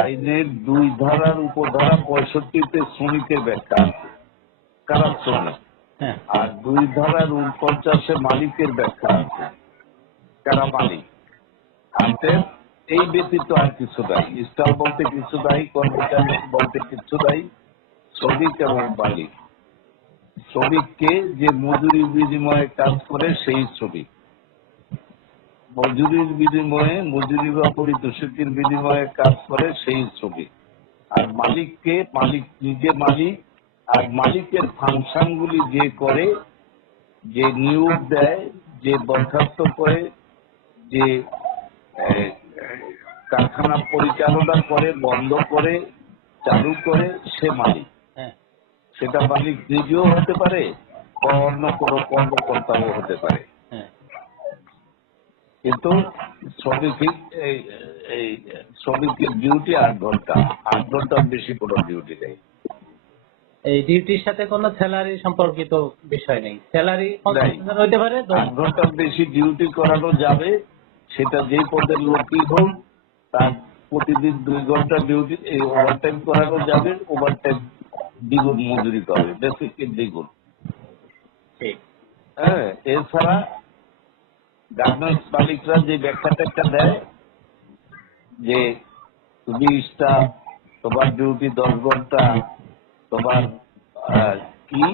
আইনের দুই ধারার উপধারা পঁয়ষট্টিতে শ্রমিকের ব্যাখ্যা আছে। কারা শ্রমিক হ্যাঁ। আর দুই ধারার উনপঞ্চাশে মালিকের ব্যাখ্যা আছে। কারা মালিক? আছে? এই ব্যতীত আর কিছু নাই। স্টল বলতে কিছু নাই কর্মচারী বলতে কিছু নাই। শ্রমিক এবং মালিক। শ্রমিককে যে মজুরি বিনিময়ে কাজ করে সেই শ্রমিক। মজুরির বিনিময়ে মজুরি বা পরিতোষিকের বিনিময়ে কাজ করে সেই শ্রমিক। আর মালিককে মালিক নিজে মালিক আর মালিকের ফাংশন গুলি যে করে যে নিয়োগ দেয় যে বরখাস্ত করে যে কারখানা পরিচালনা করে বন্ধ করে চালু করে সে মালিক। হ্যাঁ। সেটা মালিক নিজেও হতে পারে বা অন্য কোনো কর্মকর্তাও হতে পারে। কিন্তু শ্রমিক এই এই শ্রমিকের ডিউটি আট ঘণ্টা আট ঘণ্টার বেশি কোনো ডিউটি নেই। এই ডিউটির সাথে কোনো স্যালারি সম্পর্কিত বিষয় নেই। স্যালারি হইতে পারে আট ঘণ্টার বেশি ডিউটি করানো যাবে সেটা যেই পদের লোকই হোক তার প্রতিদিন দুই ঘণ্টা ডিউটি এই ওভারটাইম করানো যাবে ওভারটাইম দ্বিগুণ মজুরি পাবে বেসিকের দ্বিগুণ। ঠিক। হ্যাঁ এছাড়া গার্মেন্টস মালিকরা যে ব্যাখ্যাটা একটা দেয় যে তুমি স্টাফ তোমার ডিউটি দশ ঘণ্টা তোমার কি?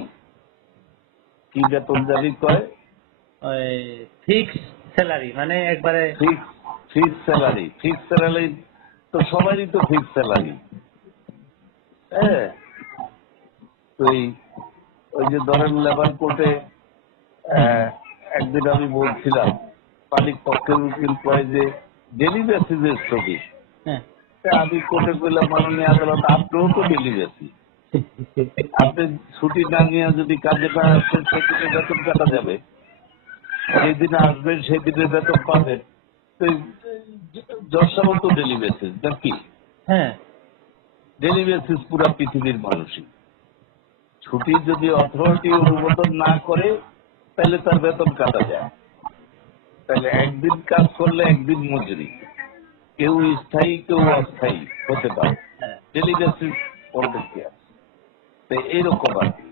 কি বেতন জারি কয়? ফিক্স স্যালারি মানে একবারে fix fix salary fix salary তো সবারই তো ফিক্স স্যালারি হ্যাঁ? ওই যে ধরেন লেবার কোর্টে একদিন আমি বলছিলাম মালিক পক্ষের উকিল কয় যে ডেলি বেসিসের ছবি। হ্যাঁ। আমি কোর্টে বললাম মাননীয় আদালত আপনিও তো ডেলি বেসিস আপনি ছুটি না নিয়ে যদি কাজে না আসেন সেদিনে বেতন কাটা যাবে। যেদিন আসবেন সেদিনে বেতন পাবেন। যশাও তো ডেলি বেসিস নাকি হ্যাঁ। ডেলি বেসিস পুরা পৃথিবীর মানুষই। ছুটি যদি অথরিটি অনুমোদন না করে তাহলে তার বেতন কাটা যায়। তাহলে একদিন কাজ করলে একদিন মজুরি। কেউ স্থায়ী কেউ অস্থায়ী হতে পারে। হ্যাঁ। পদ্ধতি আছে। তো এইরকম আর কি।